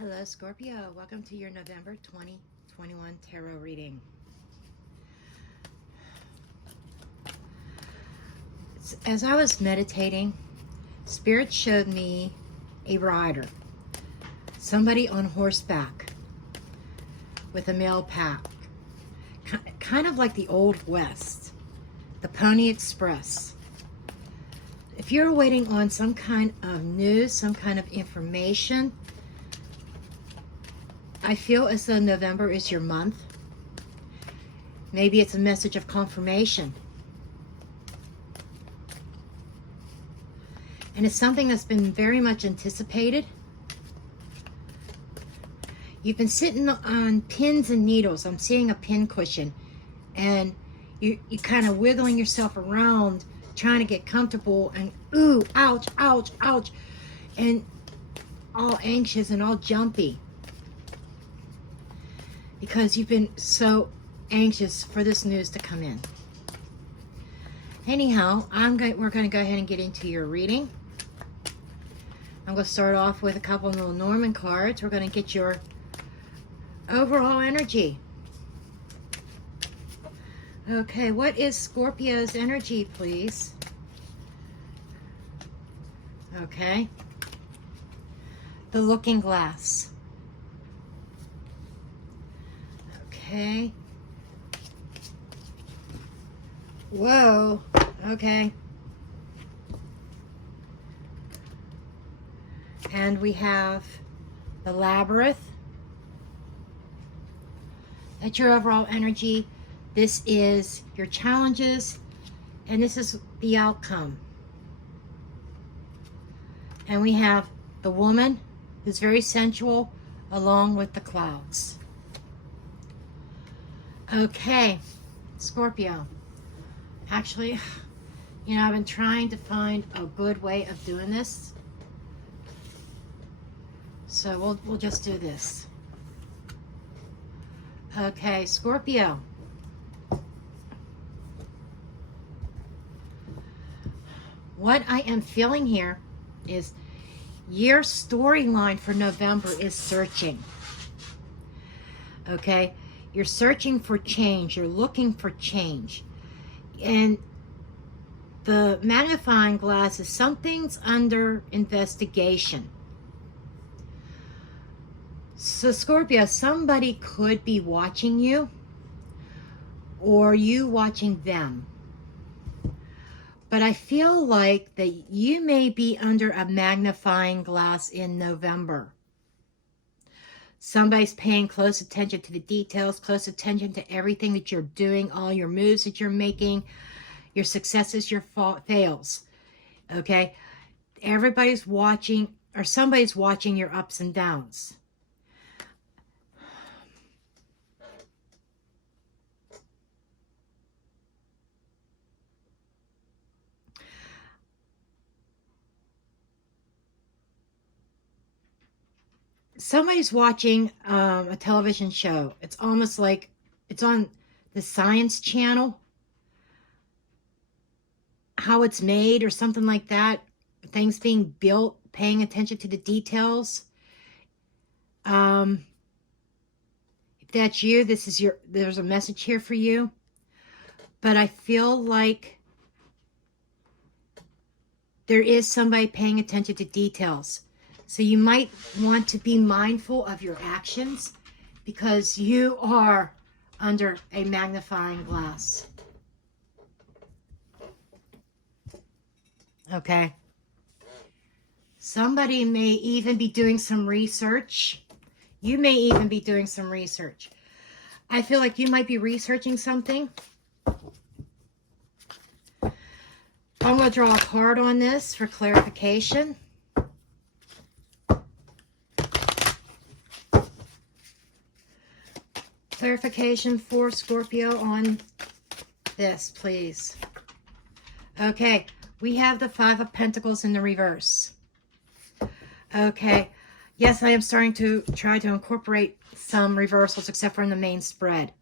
Hello, Scorpio. Welcome to your November 2021 tarot reading. As I was meditating, Spirit showed me a rider, somebody on horseback with a mail pack, kind of like the Old West, the Pony Express. If you're waiting on some kind of news, some kind of information, I feel as though November is your month. Maybe it's a message of confirmation. And it's something that's been very much anticipated. You've been sitting on pins and needles. I'm seeing a pin cushion. And you kind of wiggling yourself around, trying to get comfortable. And ooh, ouch, ouch, ouch. And all anxious and all jumpy. Because you've been so anxious for this news to come in. Anyhow, we're going to go ahead and get into your reading. I'm going to start off with a couple of little Norman cards. We're going to get your overall energy. Okay, what is Scorpio's energy, please? Okay. The Looking Glass. Okay. Whoa. Okay. And we have the Labyrinth. That's your overall energy. This is your challenges, and this is the outcome. And we have the Woman, who's very sensual, along with the Clouds. Okay, Scorpio. Actually, you know, I've been trying to find a good way of doing this. So we'll just do this. Okay, Scorpio. What I am feeling here is your storyline for November is searching. Okay? You're searching for change. You're looking for change. And the magnifying glass is something's under investigation. So Scorpio, somebody could be watching you or you watching them. But I feel like that you may be under a magnifying glass in November. Somebody's paying close attention to the details, close attention to everything that you're doing, all your moves that you're making, your successes, your fails. Okay? Everybody's watching, or somebody's watching your ups and downs. Somebody's watching a television show. It's almost like it's on the Science Channel. How it's made or something like that. Things being built, paying attention to the details. If that's you, there's a message here for you. But I feel like there is somebody paying attention to details. So you might want to be mindful of your actions because you are under a magnifying glass. Okay. Somebody may even be doing some research. You may even be doing some research. I feel like you might be researching something. I'm going to draw a card on this for clarification. Clarification for Scorpio on this, please. Okay, we have the Five of Pentacles in the reverse. Okay, yes, I am starting to try to incorporate some reversals except for in the main spread.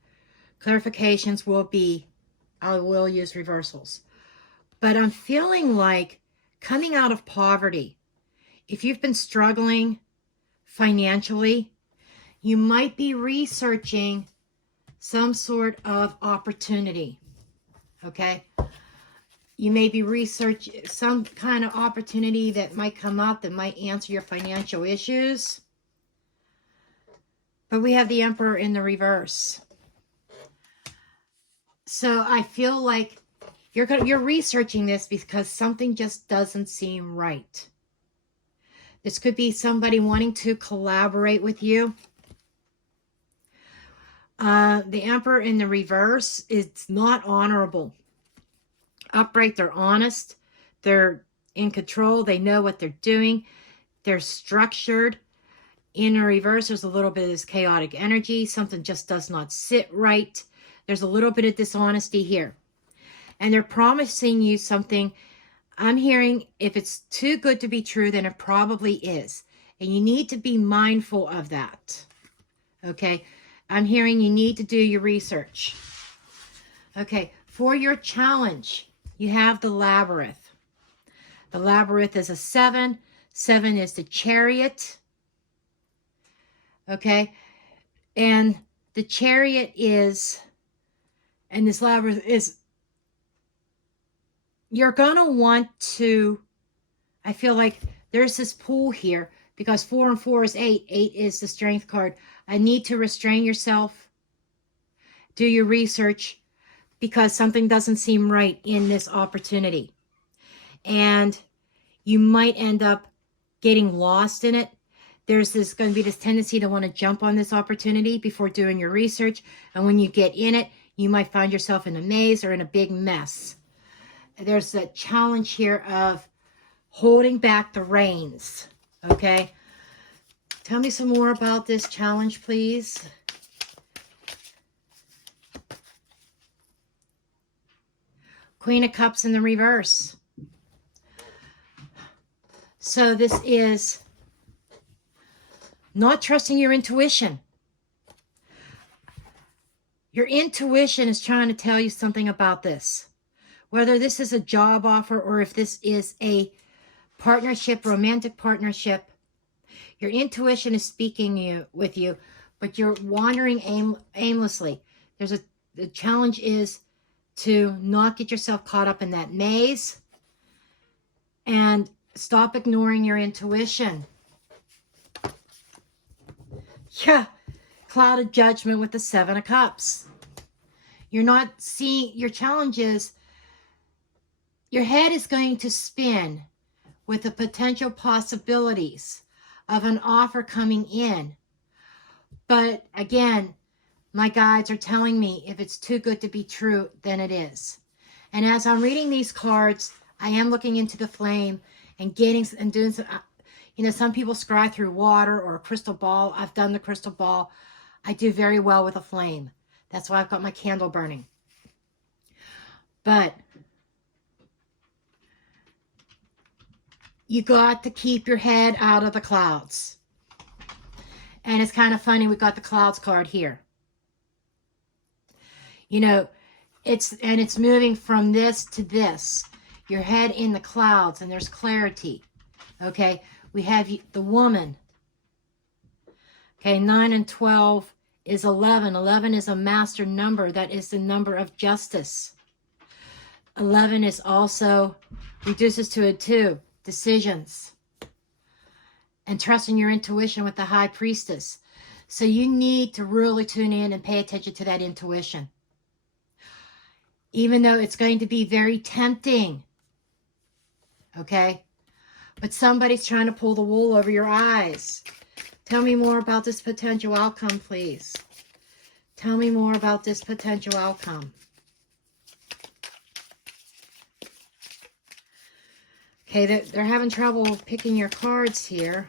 Clarifications will be, I will use reversals. But I'm feeling like coming out of poverty, if you've been struggling financially. You might be researching some sort of opportunity, okay? You may be researching some kind of opportunity that might come up that might answer your financial issues. But we have the Emperor in the reverse. So I feel like you're researching this because something just doesn't seem right. This could be somebody wanting to collaborate with you. The Emperor in the reverse is not honorable. Upright, they're honest. They're in control. They know what they're doing. They're structured. In a reverse, there's a little bit of this chaotic energy. Something just does not sit right. There's a little bit of dishonesty here. And they're promising you something. I'm hearing if it's too good to be true, then it probably is. And you need to be mindful of that. Okay? I'm hearing you need to do your research. Okay, for your challenge, you have the Labyrinth. The Labyrinth is a 7. 7 is the Chariot. Okay, and the Chariot is, and this Labyrinth is, you're going to want to, I feel like there's this pull here because 4 and 4 is 8. 8 is the Strength card. I need to restrain yourself. Do your research because something doesn't seem right in this opportunity. And you might end up getting lost in it. There's going to be this tendency to want to jump on this opportunity before doing your research. And when you get in it, you might find yourself in a maze or in a big mess. There's a challenge here of holding back the reins. Okay? Tell me some more about this challenge, please. Queen of Cups in the reverse. So this is not trusting your intuition. Your intuition is trying to tell you something about this. Whether this is a job offer or if this is a partnership, romantic partnership, your intuition is speaking with you, but you're wandering aimlessly. The challenge is to not get yourself caught up in that maze and stop ignoring your intuition. Yeah, Cloud of Judgment with the 7 of Cups. You're not seeing, your challenge is, your head is going to spin with the potential possibilities of an offer coming in. But again, my guides are telling me if it's too good to be true, then it is. And as I'm reading these cards, I am looking into the flame and doing some, some people scry through water or a crystal ball. I've done the crystal ball. I do very well with a flame. That's why I've got my candle burning. But you got to keep your head out of the clouds. And it's kind of funny, we got the clouds card here. It's moving from this to this. Your head in the clouds, and there's clarity. Okay, we have the woman. Okay, 9 and 12 is 11. 11 is a master number. That is the number of justice. 11 is also, reduces to a 2. Decisions. And trusting your intuition with the High Priestess. So you need to really tune in and pay attention to that intuition. Even though it's going to be very tempting. Okay? But somebody's trying to pull the wool over your eyes. Tell me more about this potential outcome, please. Tell me more about this potential outcome. Okay, they're having trouble picking your cards here.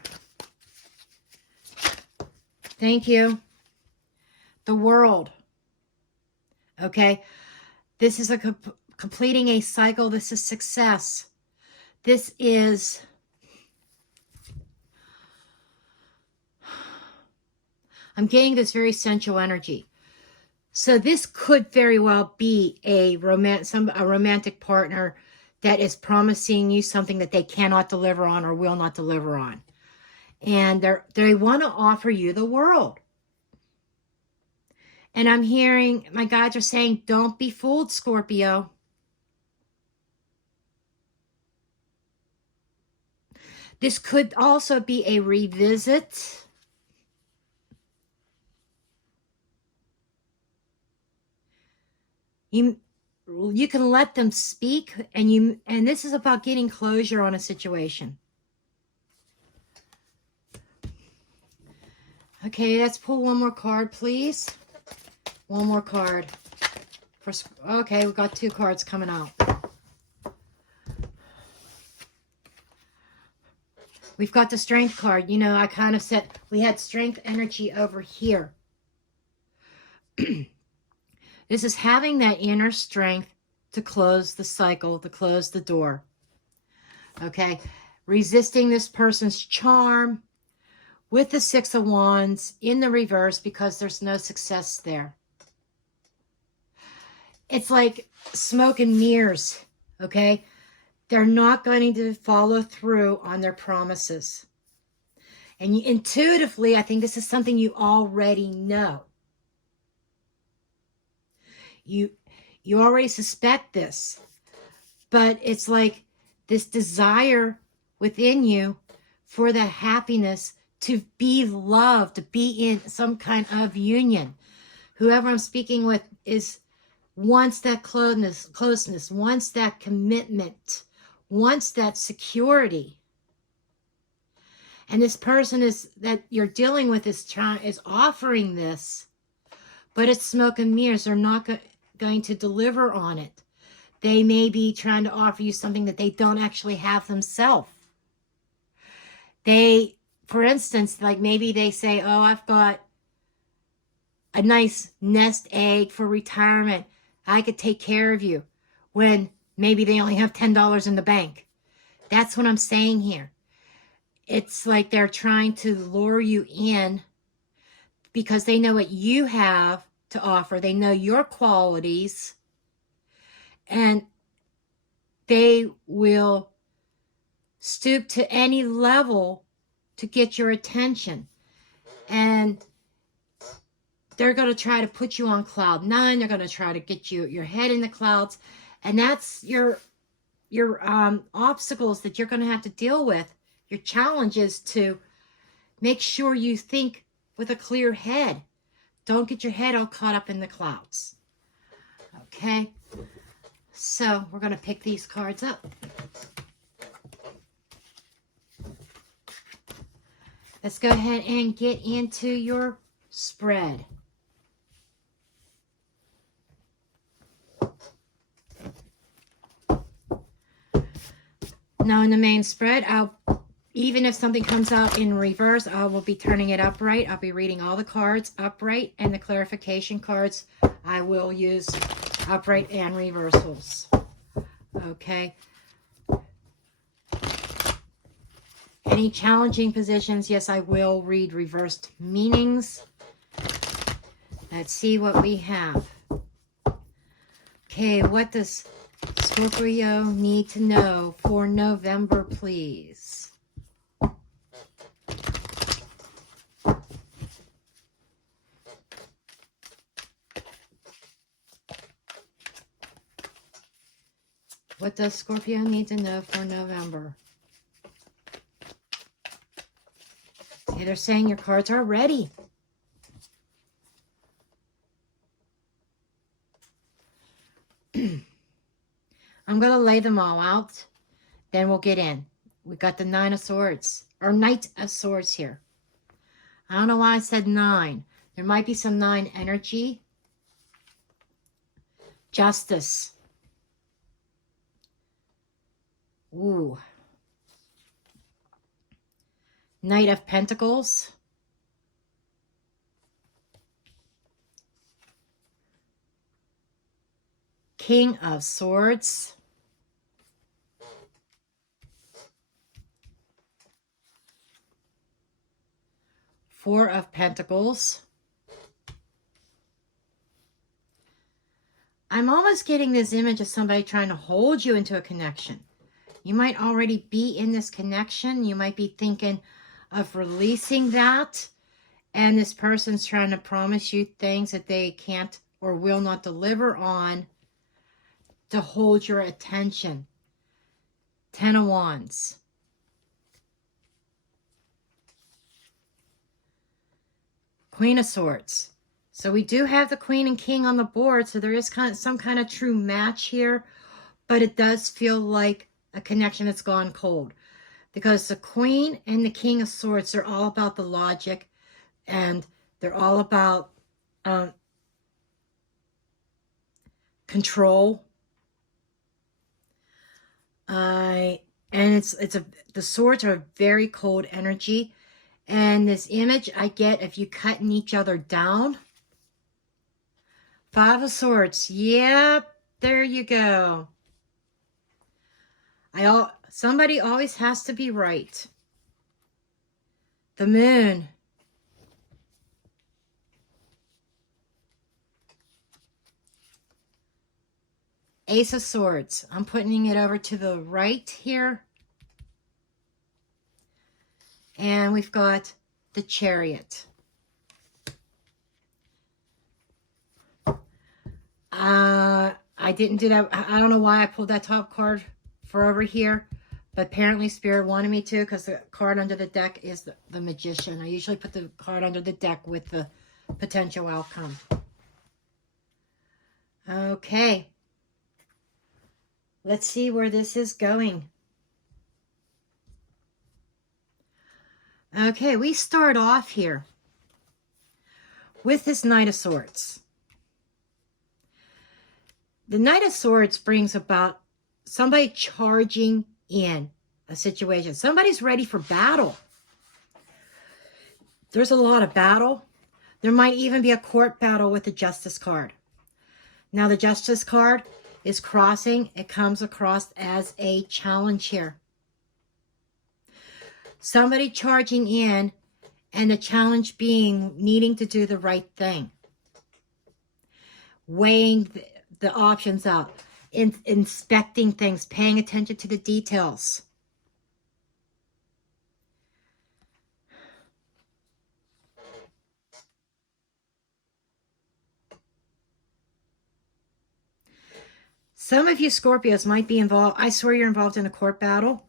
Thank you. The World. Okay, this is completing a cycle. This is success. This is... I'm getting this very sensual energy. So this could very well be a romantic partner that is promising you something that they cannot deliver on or will not deliver on. And they want to offer you the world. And I'm hearing my guides are saying, don't be fooled, Scorpio. This could also be a revisit. You can let them speak, and this is about getting closure on a situation. Okay, let's pull one more card, please. One more card. Okay, we've got 2 cards coming out. We've got the Strength card. You know, I kind of said we had Strength energy over here. This is having that inner strength to close the cycle, to close the door. Okay, resisting this person's charm with the 6 of Wands in the reverse because there's no success there. It's like smoke and mirrors, okay? They're not going to follow through on their promises. And intuitively, I think this is something you already know. You already suspect this, but it's like this desire within you for the happiness to be loved, to be in some kind of union. Whoever I'm speaking with wants that closeness, wants that commitment, wants that security. And this person that you're dealing with is offering this, but it's smoke and mirrors. They're not going to deliver on it. They may be trying to offer you something that they don't actually have themselves. For instance, like maybe they say, oh, I've got a nice nest egg for retirement. I could take care of you, when maybe they only have $10 in the bank. That's what I'm saying here. It's like they're trying to lure you in because they know what you have to offer. They know your qualities, and they will stoop to any level to get your attention. And they're going to try to put you on cloud 9. They're going to try to get your head in the clouds. And that's your obstacles that you're going to have to deal with. Your challenge is to make sure you think with a clear head. Don't get your head all caught up in the clouds. Okay? So we're going to pick these cards up. Let's go ahead and get into your spread. Now in the main spread, even if something comes out in reverse, I will be turning it upright. I'll be reading all the cards upright, and the clarification cards I will use upright and reversals. Okay. Any challenging positions, yes, I will read reversed meanings. Let's see what we have. Okay, what does Scorpio need to know for November, please? What does Scorpio need to know for November? Okay, they're saying your cards are ready. I'm going to lay them all out. Then we'll get in. We got the 9 of Swords, or Knight of Swords here. I don't know why I said 9. There might be some 9 energy. Justice. Ooh. Knight of Pentacles. King of Swords. Four of Pentacles. I'm almost getting this image of somebody trying to hold you into a connection. You might already be in this connection. You might be thinking, of releasing that. And this person's trying to promise you things that they can't or will not deliver on to hold your attention. 10 of Wands. Queen of Swords. So we do have the Queen and King on the board. So there is some kind of true match here. But it does feel like a connection that's gone cold. Because the Queen and the King of Swords, they're all about the logic. And they're all about control. And the swords are very cold energy. And this image I get of you cutting each other down. 5 of Swords. Yep, there you go. Somebody always has to be right. The Moon. Ace of Swords. I'm putting it over to the right here. And we've got the Chariot. I didn't do that. I don't know why I pulled that top card for over here. But apparently Spirit wanted me to, because the card under the deck is the Magician. I usually put the card under the deck with the potential outcome. Okay. Let's see where this is going. Okay, we start off here with this Knight of Swords. The Knight of Swords brings about somebody charging in a situation. Somebody's ready for battle. There's a lot of battle. There might even be a court battle with the Justice card. Now, the Justice card is crossing. It comes across as a challenge here. Somebody charging in, and the challenge being needing to do the right thing. Weighing the options out. Inspecting things. Paying attention to the details. Some of you Scorpios might be involved. I swear you're involved in a court battle.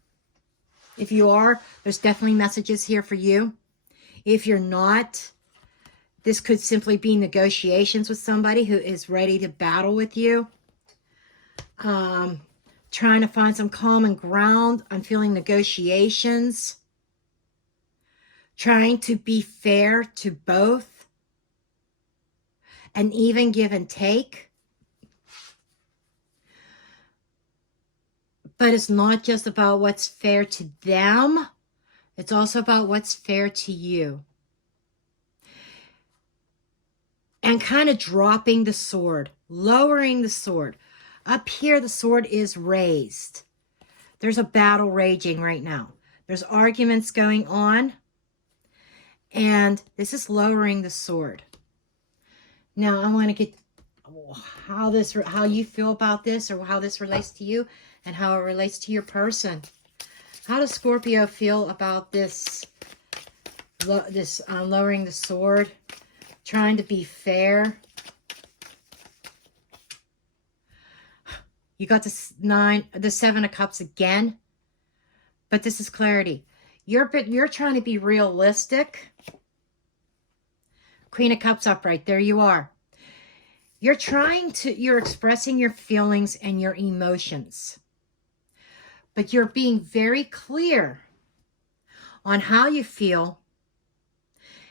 If you are, there's definitely messages here for you. If you're not, this could simply be negotiations with somebody who is ready to battle with you. Trying to find some common ground. I'm feeling negotiations. Trying to be fair to both. And even give and take. But it's not just about what's fair to them. It's also about what's fair to you. And kind of dropping the sword. Lowering the sword. Up here, the sword is raised. There's a battle raging right now. There's arguments going on. And this is lowering the sword. Now, I want to get how you feel about this, or how this relates to you. And how it relates to your person. How does Scorpio feel about this lowering the sword? Trying to be fair. You got the 7 of Cups again. But this is clarity. You're trying to be realistic. Queen of Cups upright. There you are. You're expressing your feelings and your emotions. But you're being very clear on how you feel,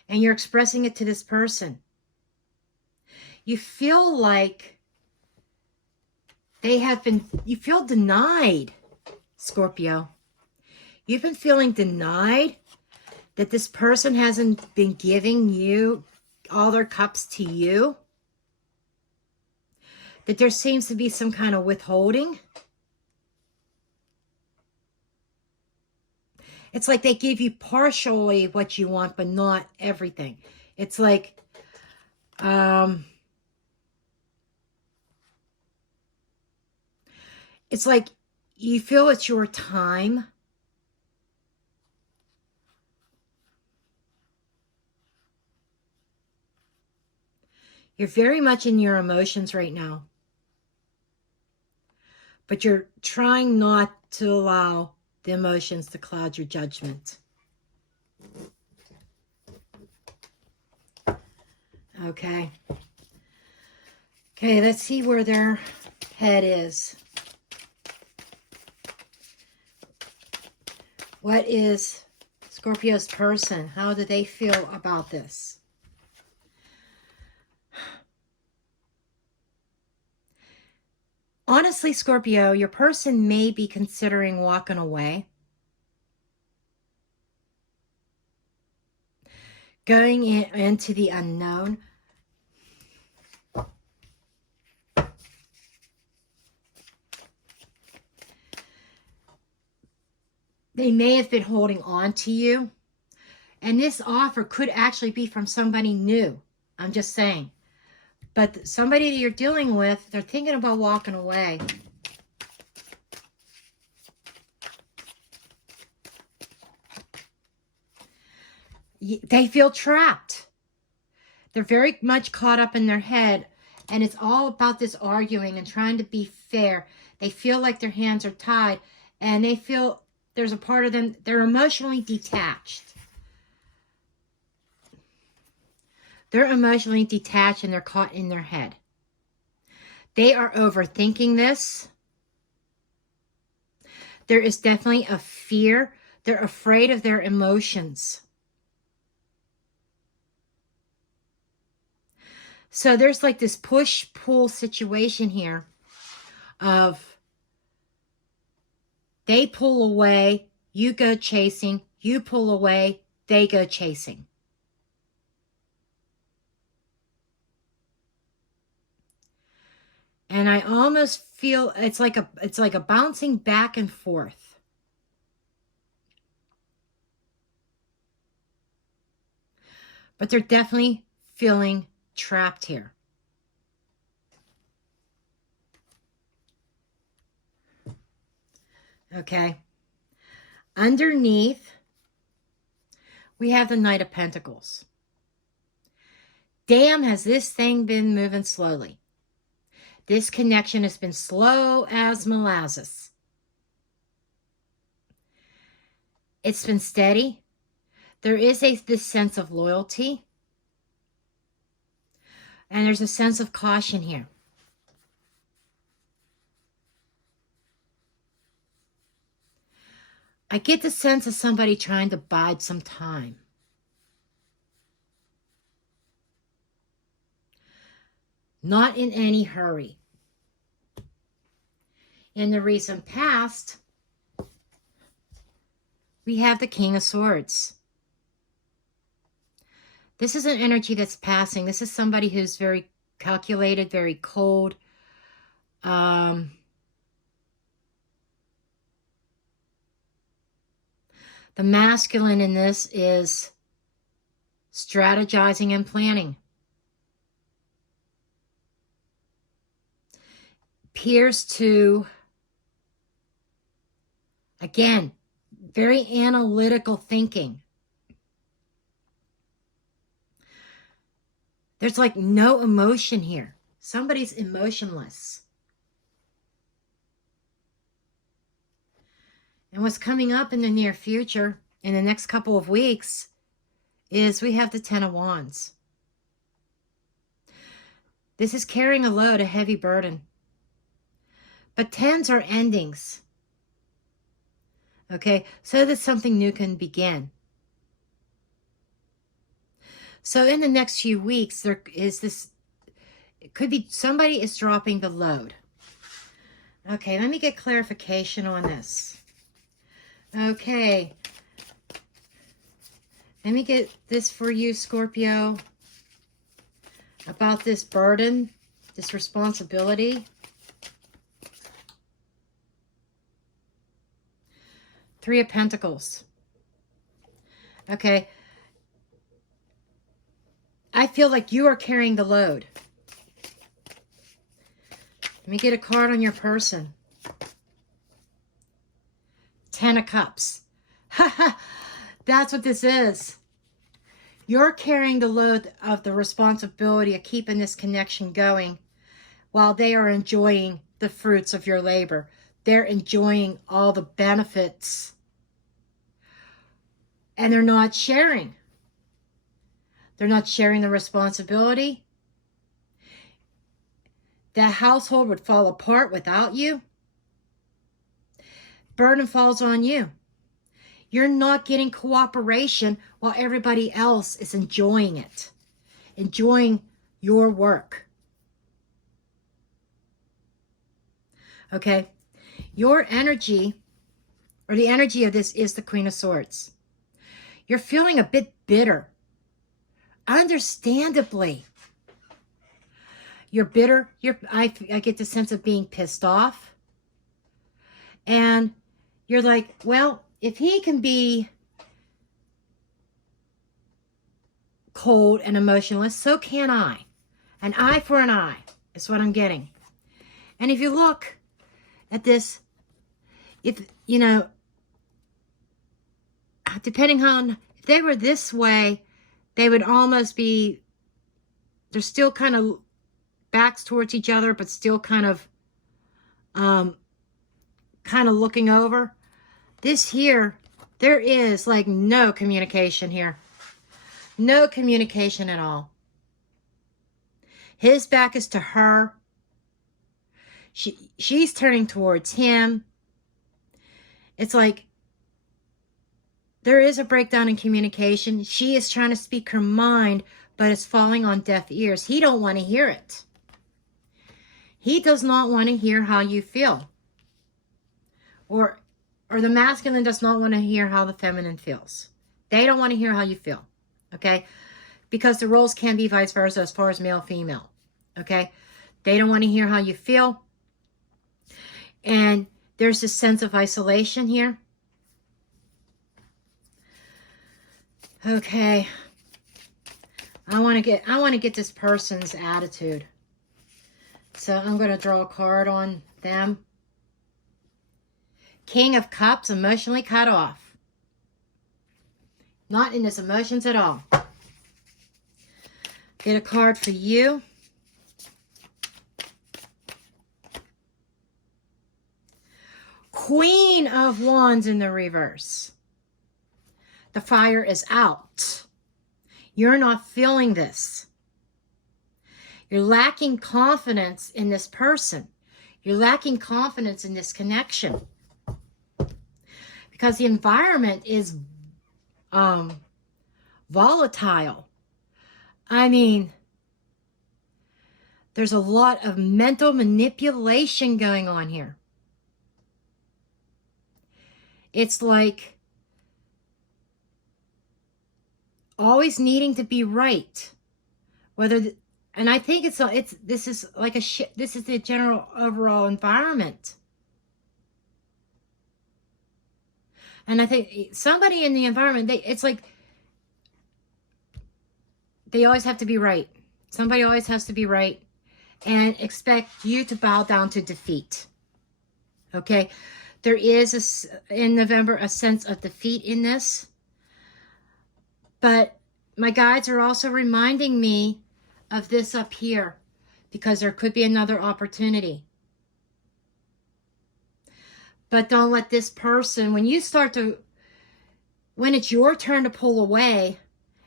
and you're expressing it to this person. You feel like you feel denied, Scorpio. You've been feeling denied, that this person hasn't been giving you all their cups to you. That there seems to be some kind of withholding. It's like they give you partially what you want, but not everything. It's like, you feel it's your time. You're very much in your emotions right now. But you're trying not to allow the emotions to cloud your judgment. Okay. Okay, let's see where their head is. What is Scorpio's person? How do they feel about this? Honestly, Scorpio, your person may be considering walking away. Going into the unknown. They may have been holding on to you. And this offer could actually be from somebody new. I'm just saying. But somebody that you're dealing with, they're thinking about walking away. They feel trapped. They're very much caught up in their head. And it's all about this arguing and trying to be fair. They feel like their hands are tied. And they feel there's a part of them, they're emotionally detached. They're emotionally detached and they're caught in their head. They are overthinking this. There is definitely a fear. They're afraid of their emotions. So there's like this push-pull situation here of they pull away, you go chasing, you pull away, they go chasing. And I almost feel it's like a bouncing back and forth. But they're definitely feeling trapped here. Okay. Underneath, we have the Knight of Pentacles. Damn, has this thing been moving slowly. This connection has been slow as molasses. It's been steady. There is this sense of loyalty. And there's a sense of caution here. I get the sense of somebody trying to bide some time. Not in any hurry. In the recent past, we have the King of Swords. This is an energy that's passing. This is somebody who's very calculated, very cold. The masculine in this is strategizing and planning. Appears to, again, very analytical thinking. There's like no emotion here. Somebody's emotionless. And what's coming up in the near future, in the next couple of weeks, is we have the Ten of Wands. This is carrying a load, a heavy burden. But tens are endings. Okay, so that something new can begin. So in the next few weeks, there is this, it could be somebody is dropping the load. Okay, let me get clarification on this. Okay. Let me get this for you, Scorpio, about this burden, this responsibility. Three of Pentacles. Okay. I feel like you are carrying the load. Let me get a card on your person. Ten of Cups. That's what this is. You're carrying the load of the responsibility of keeping this connection going while they are enjoying the fruits of your labor. They're enjoying all the benefits. And they're not sharing. They're not sharing the responsibility. The household would fall apart without you. Burden falls on you. You're not getting cooperation while everybody else is enjoying it. Enjoying your work. Okay? Your energy, or the energy of this, is the Queen of Swords. You're feeling a bit bitter. Understandably. You're bitter. I get the sense of being pissed off. And you're like, well, if he can be cold and emotionless, so can I. An eye for an eye is what I'm getting. And if you look at this, if, you know, depending on, if they were this way, they would almost be, they're still kind of backs towards each other, but still kind of looking over. This here, there is like no communication here. No communication at all. His back is to her. She's turning towards him. It's like there is a breakdown in communication. She is trying to speak her mind, but it's falling on deaf ears. He don't want to hear it. He does not want to hear how you feel. Or the masculine does not want to hear how the feminine feels. They don't want to hear how you feel. Okay? Because the roles can be vice versa as far as male-female. Okay? They don't want to hear how you feel. And there's this sense of isolation here. Okay. I want to get this person's attitude. So I'm going to draw a card on them. King of Cups, emotionally cut off. Not in his emotions at all. Get a card for you. Queen of Wands in the reverse. The fire is out. You're not feeling this. You're lacking confidence in this person. You're lacking confidence in this connection. Because the environment is volatile. I mean, there's a lot of mental manipulation going on here. It's like always needing to be right. And I think this is like this is the general overall environment. And I think somebody in the environment, it's like they always have to be right. Somebody always has to be right and expect you to bow down to defeat. Okay? There is, in November, a sense of defeat in this. But my guides are also reminding me of this up here because there could be another opportunity. But don't let this person, when it's your turn to pull away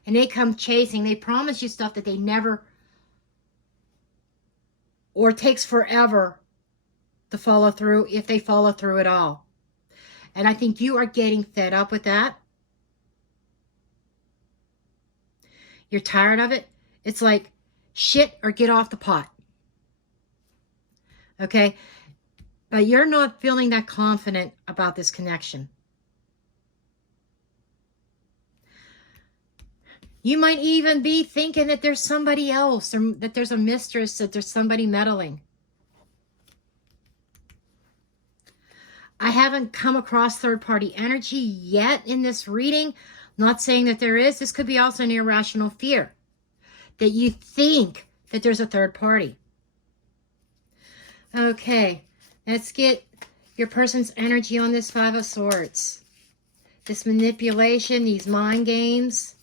and they come chasing, they promise you stuff that they never, or takes forever to follow through, if they follow through at all. And I think you are getting fed up with that. You're tired of it. It's like shit or get off the pot. Okay? But you're not feeling that confident about this connection. You might even be thinking that there's somebody else, or that there's a mistress, that there's somebody meddling. I haven't come across third-party energy yet in this reading. Not saying that there is. This could be also an irrational fear. That you think that there's a third party. Okay. Let's get your person's energy on this Five of Swords. This manipulation, these mind games.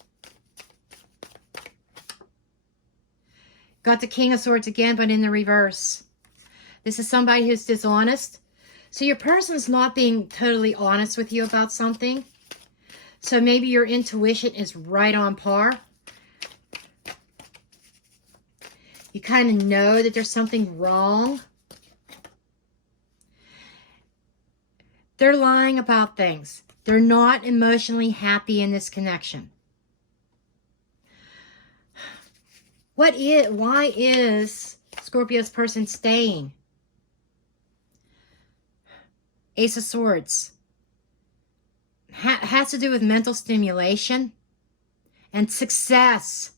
Got the King of Swords again, but in the reverse. This is somebody who's dishonest. So your person's not being totally honest with you about something. So maybe your intuition is right on par. You kind of know that there's something wrong. They're lying about things. They're not emotionally happy in this connection. Why is Scorpio's person staying? Ace of Swords. Has to do with mental stimulation and success.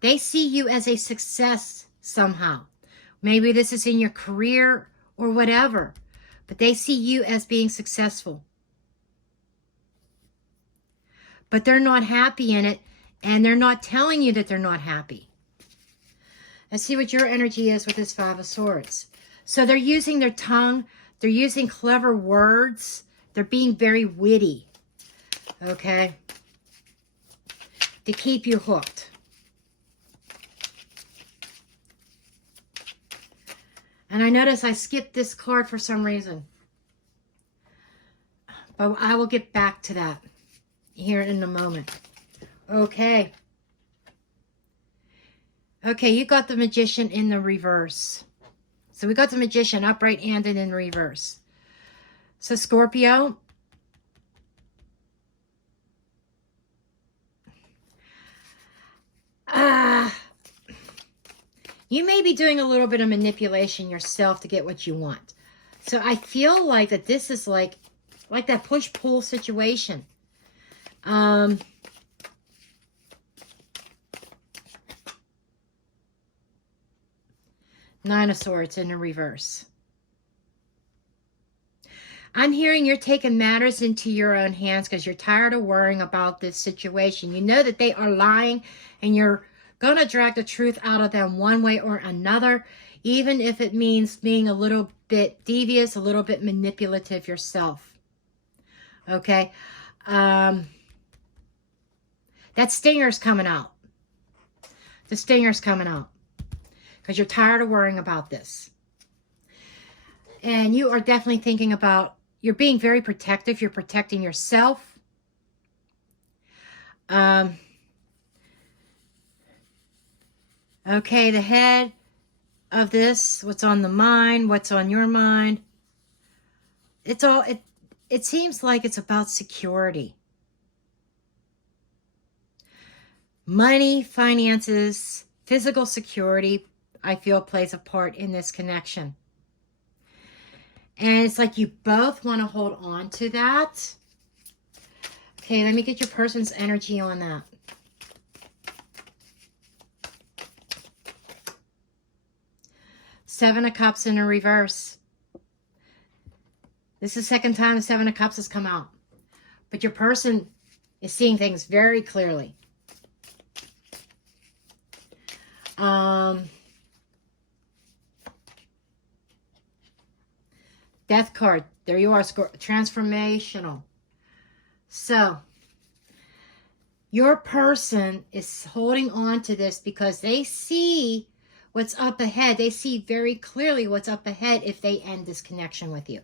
They see you as a success somehow. Maybe this is in your career or whatever, but they see you as being successful. But they're not happy in it, and they're not telling you that they're not happy. Let's see what your energy is with this Five of Swords. So they're using their tongue. They're using clever words. They're being very witty. Okay? To keep you hooked. And I notice I skipped this card for some reason. But I will get back to that here in a moment. Okay. Okay, you got the Magician in the reverse. So we got the Magician upright and in reverse. So Scorpio, you may be doing a little bit of manipulation yourself to get what you want. So I feel like that this is like that push-pull situation. Nine of Swords in the reverse. I'm hearing you're taking matters into your own hands because you're tired of worrying about this situation. You know that they are lying, and you're going to drag the truth out of them one way or another, even if it means being a little bit devious, a little bit manipulative yourself. Okay? That stinger's coming out. The stinger's coming out. Because you're tired of worrying about this. And you are definitely thinking about, you're being very protective. You're protecting yourself. Okay, the head of this, what's on the mind, what's on your mind. It seems like it's about security. Money, finances, physical security, I feel plays a part in this connection. And it's like you both want to hold on to that. Okay, let me get your person's energy on that. Seven of Cups in a reverse. This is the second time the Seven of Cups has come out. But your person is seeing things very clearly. Death card. There you are. Transformational. So, your person is holding on to this because they see what's up ahead. They see very clearly what's up ahead if they end this connection with you.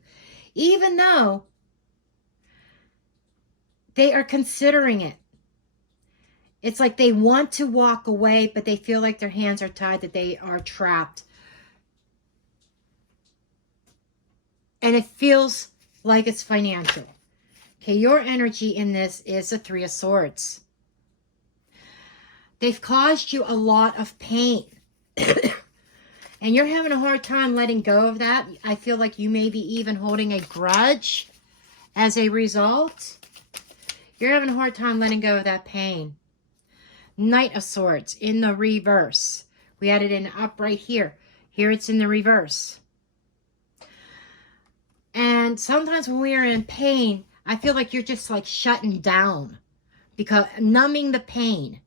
Even though they are considering it. It's like they want to walk away, but they feel like their hands are tied, that they are trapped. And it feels like it's financial. Okay, your energy in this is the Three of Swords. They've caused you a lot of pain. And you're having a hard time letting go of that. I feel like you may be even holding a grudge as a result. You're having a hard time letting go of that pain. Knight of Swords in the reverse. We had it in upright here. Here it's in the reverse. And sometimes when we are in pain, I feel like you're just like shutting down. Because numbing the pain.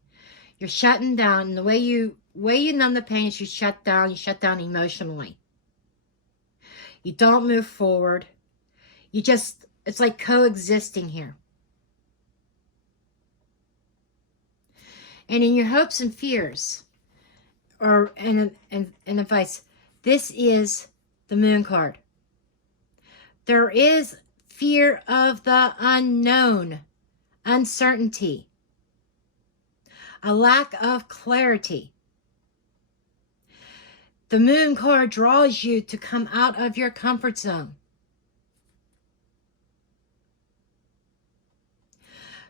You're shutting down. And the way you numb the pain is you shut down emotionally. You don't move forward. It's like coexisting here. And in your hopes and fears, or an advice. This is the Moon card. There is fear of the unknown, uncertainty, a lack of clarity. The Moon card draws you to come out of your comfort zone.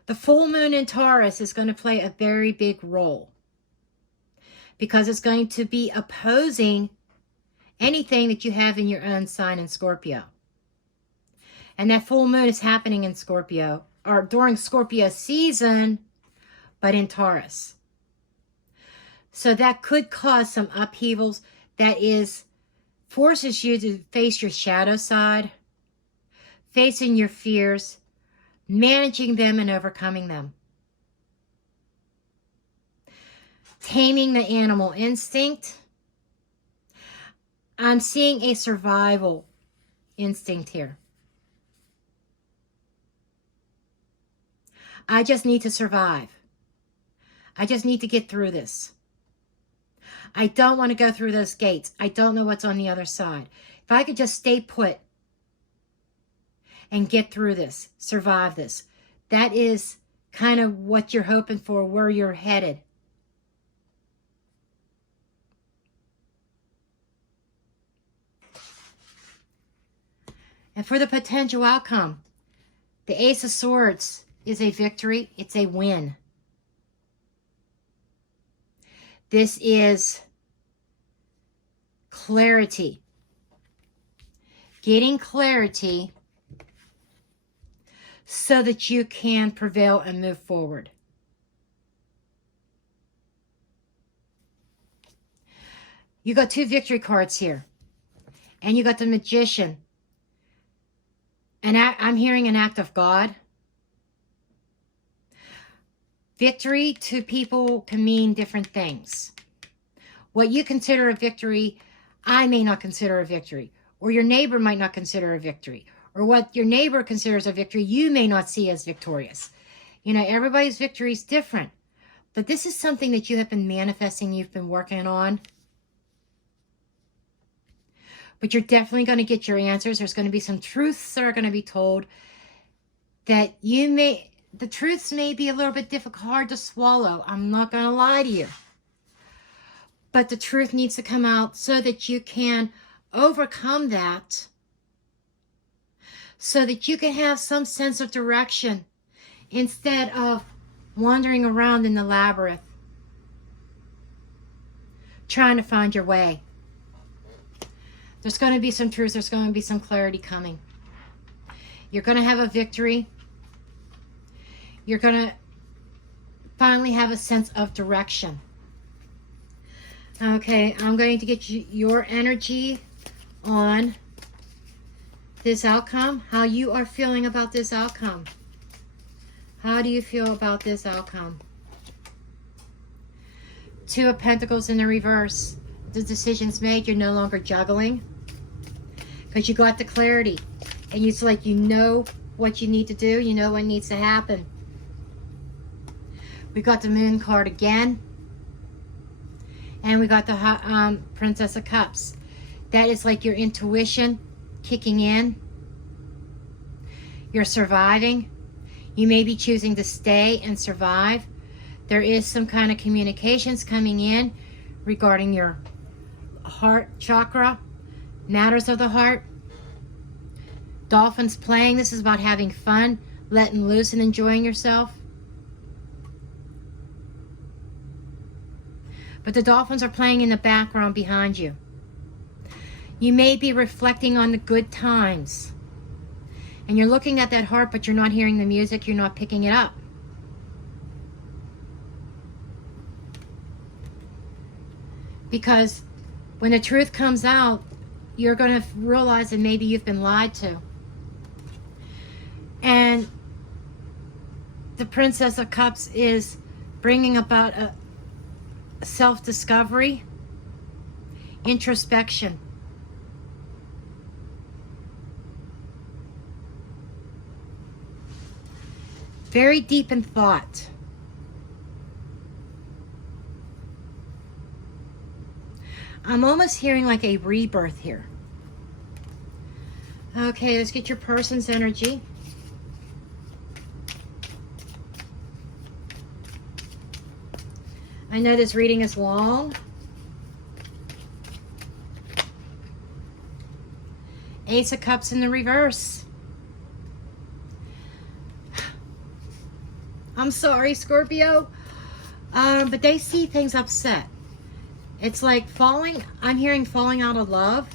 The full moon in Taurus is going to play a very big role because it's going to be opposing anything that you have in your own sign in Scorpio. And that full moon is happening in Scorpio, or during Scorpio season, but in Taurus. So that could cause some upheavals. That forces you to face your shadow side, facing your fears, managing them and overcoming them. Taming the animal instinct. I'm seeing a survival instinct here. I just need to survive. I just need to get through this. I don't want to go through those gates. I don't know what's on the other side. If I could just stay put and get through this, survive this, that is kind of what you're hoping for, where you're headed. And for the potential outcome, the Ace of Swords is a victory. It's a win. This is clarity. Getting clarity so that you can prevail and move forward. You got two victory cards here. And you got the Magician. And I'm hearing an act of God. Victory to people can mean different things. What you consider a victory, I may not consider a victory. Or your neighbor might not consider a victory. Or what your neighbor considers a victory, you may not see as victorious. You know, everybody's victory is different. But this is something that you have been manifesting, you've been working on. But you're definitely going to get your answers. There's going to be some truths that are going to be told that the truths may be a little bit difficult, hard to swallow. I'm not going to lie to you. But the truth needs to come out so that you can overcome that. So that you can have some sense of direction instead of wandering around in the labyrinth, trying to find your way. There's going to be some truth. There's going to be some clarity coming. You're going to have a victory. You're going to finally have a sense of direction. Okay, I'm going to get your energy on this outcome. How you are feeling about this outcome. How do you feel about this outcome? Two of Pentacles in the reverse. The decision's made. You're no longer juggling. Because you got the clarity. And it's like you know what you need to do. You know what needs to happen. We got the Moon card again. And we got the Princess of Cups. That is like your intuition kicking in. You're surviving. You may be choosing to stay and survive. There is some kind of communications coming in regarding your heart chakra, matters of the heart. Dolphins playing. This is about having fun, letting loose and enjoying yourself. But the dolphins are playing in the background behind you. You may be reflecting on the good times. And you're looking at that heart, but you're not hearing the music. You're not picking it up. Because when the truth comes out, you're going to realize that maybe you've been lied to. And the Princess of Cups is bringing about a self-discovery, introspection. Very deep in thought. I'm almost hearing like a rebirth here. Okay, let's get your person's energy. I know this reading is long. Ace of Cups in the reverse. I'm sorry, Scorpio. But they see things upset. It's like falling, I'm hearing falling out of love.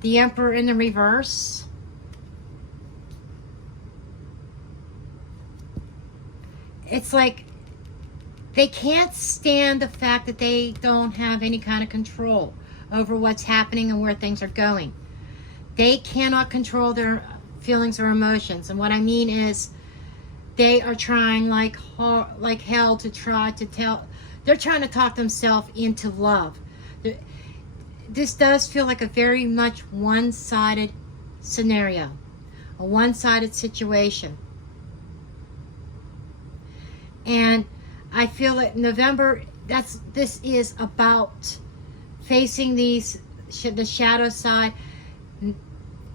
The Emperor in the reverse. It's like they can't stand the fact that they don't have any kind of control over what's happening and where things are going. They cannot control their feelings or emotions. And what I mean is they are trying like hell to try to tell, they're trying to talk themselves into love. This does feel like a very much one-sided scenario, a one-sided situation. And I feel that November, this is about facing the shadow side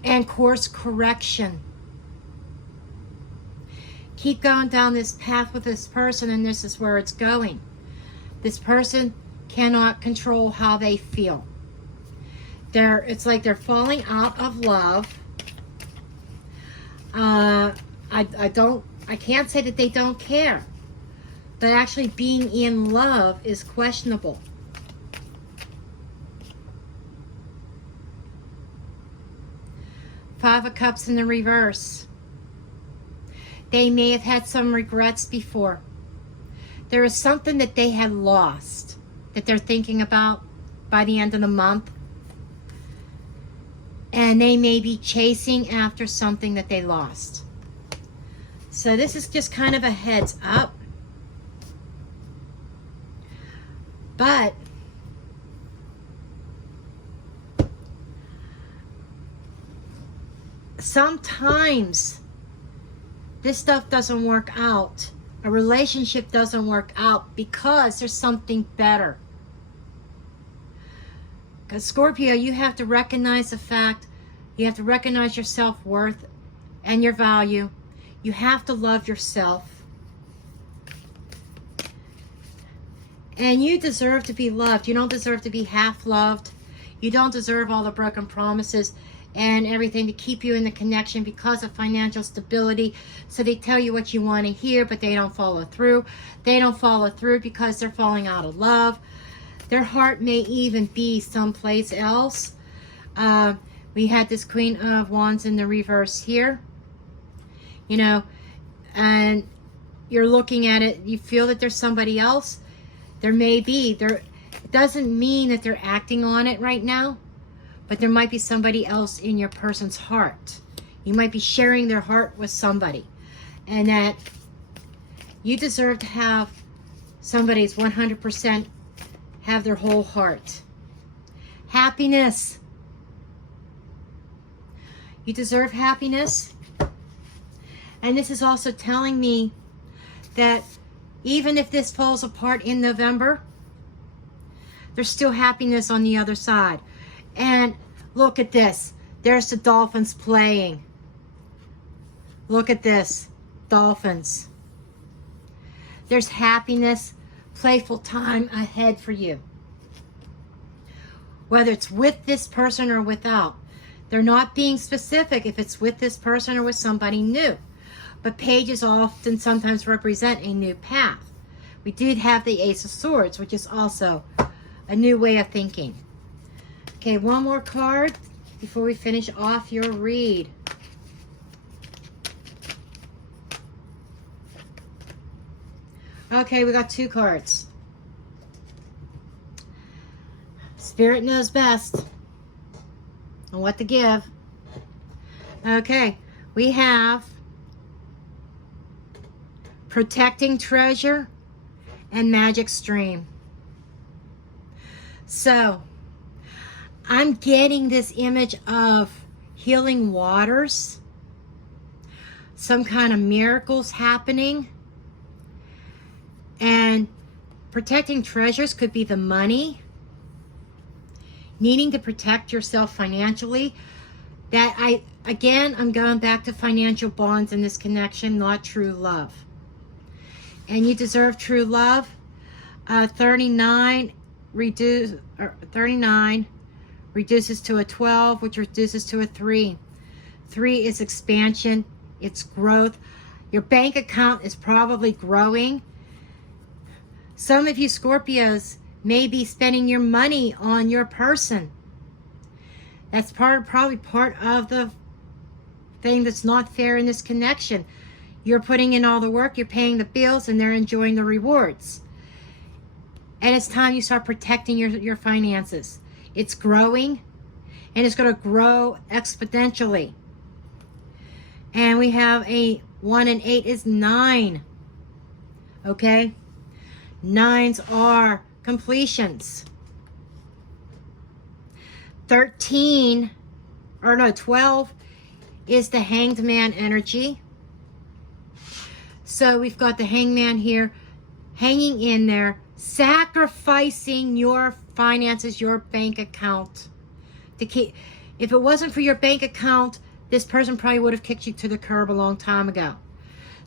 and course correction. Keep going down this path with this person, and this is where it's going. This person cannot control how they feel. It's like they're falling out of love. I can't say that they don't care, but actually being in love is questionable. Five of Cups in the reverse. They may have had some regrets before. There is something that they had lost that they're thinking about by the end of the month. And they may be chasing after something that they lost. So this is just kind of a heads up. But sometimes this stuff doesn't work out. A relationship doesn't work out because there's something better. Because Scorpio, you have to recognize the fact, you have to recognize your self-worth and your value. You have to love yourself. And you deserve to be loved. You don't deserve to be half loved. You don't deserve all the broken promises and everything to keep you in the connection because of financial stability. So they tell you what you want to hear, but they don't follow through. They don't follow through because they're falling out of love. Their heart may even be someplace else. We had this Queen of Wands in the reverse here. You know, and you're looking at it, you feel that there's somebody else. There may be. It doesn't mean that they're acting on it right now, but there might be somebody else in your person's heart. You might be sharing their heart with somebody. And that you deserve to have somebody's 100% have their whole heart. Happiness. You deserve happiness. And this is also telling me that even if this falls apart in November, there's still happiness on the other side. And look at this. There's the dolphins playing. Look at this. Dolphins. There's happiness, playful time ahead for you. Whether it's with this person or without. They're not being specific if it's with this person or with somebody new. But pages often sometimes represent a new path. We did have the Ace of Swords, which is also a new way of thinking. Okay, one more card before we finish off your read. Okay, we got two cards. Spirit knows best on what to give. Okay, we have Protecting Treasure and Magic Stream. So, I'm getting this image of healing waters, some kind of miracles happening, and Protecting treasures could be the money. Needing to protect yourself financially. I'm going back to financial bonds in this connection, not true love. And you deserve true love. 39 reduces to a 12, which reduces to a 3. 3 is expansion. It's growth. Your bank account is probably growing. Some of you Scorpios may be spending your money on your person. That's probably part of the thing that's not fair in this connection. You're putting in all the work, you're paying the bills, and they're enjoying the rewards. And it's time you start protecting your finances. It's growing, and it's going to grow exponentially. And we have a 1 and 8 is 9. Okay? 9s are completions. 12 is the Hanged Man energy. So we've got the Hangman here hanging in there, sacrificing your finances, your bank account. If it wasn't for your bank account, this person probably would have kicked you to the curb a long time ago.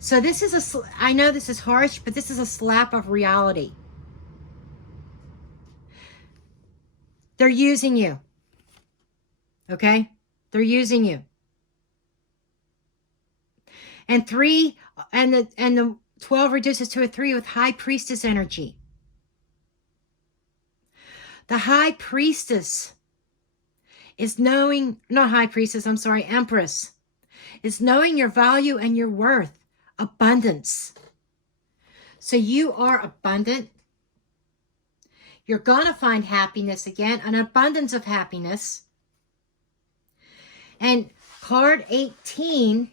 So this is I know this is harsh, but this is a slap of reality. They're using you. Okay? They're using you. And 3 and the 12 reduces to a 3 with High Priestess energy. The High Priestess is knowing, not High Priestess, I'm sorry, Empress, is knowing your value and your worth. Abundance. So you are abundant. You're going to find happiness again, an abundance of happiness. And card 18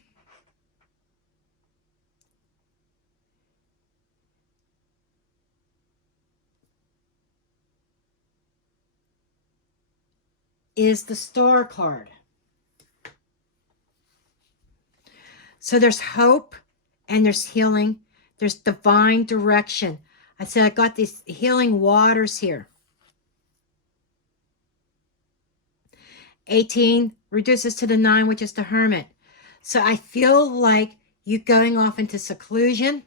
is the Star card. So there's hope and there's healing. There's divine direction. I said I got these healing waters here. 18 reduces to the 9, which is the Hermit. So I feel like you going off into seclusion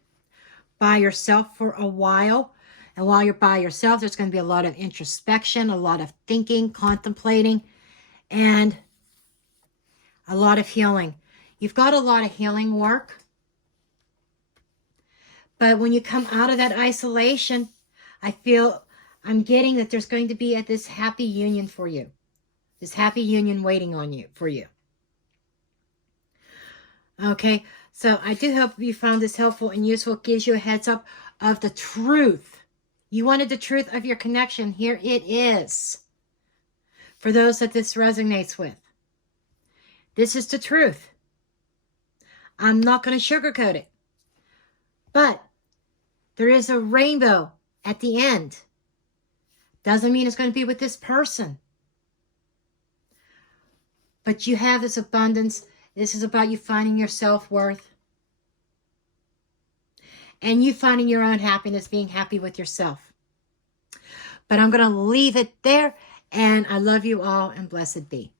by yourself for a while. And while you're by yourself, there's going to be a lot of introspection, a lot of thinking, contemplating, and a lot of healing. You've got a lot of healing work. But when you come out of that isolation, I'm getting that there's going to be this happy union for you. This happy union waiting on you, for you. Okay, so I do hope you found this helpful and useful. It gives you a heads up of the truth. You wanted the truth of your connection. Here it is. For those that this resonates with. This is the truth. I'm not going to sugarcoat it. But there is a rainbow at the end. Doesn't mean it's going to be with this person. But you have this abundance. This is about you finding your self-worth. And you finding your own happiness, being happy with yourself. But I'm going to leave it there. And I love you all, and blessed be.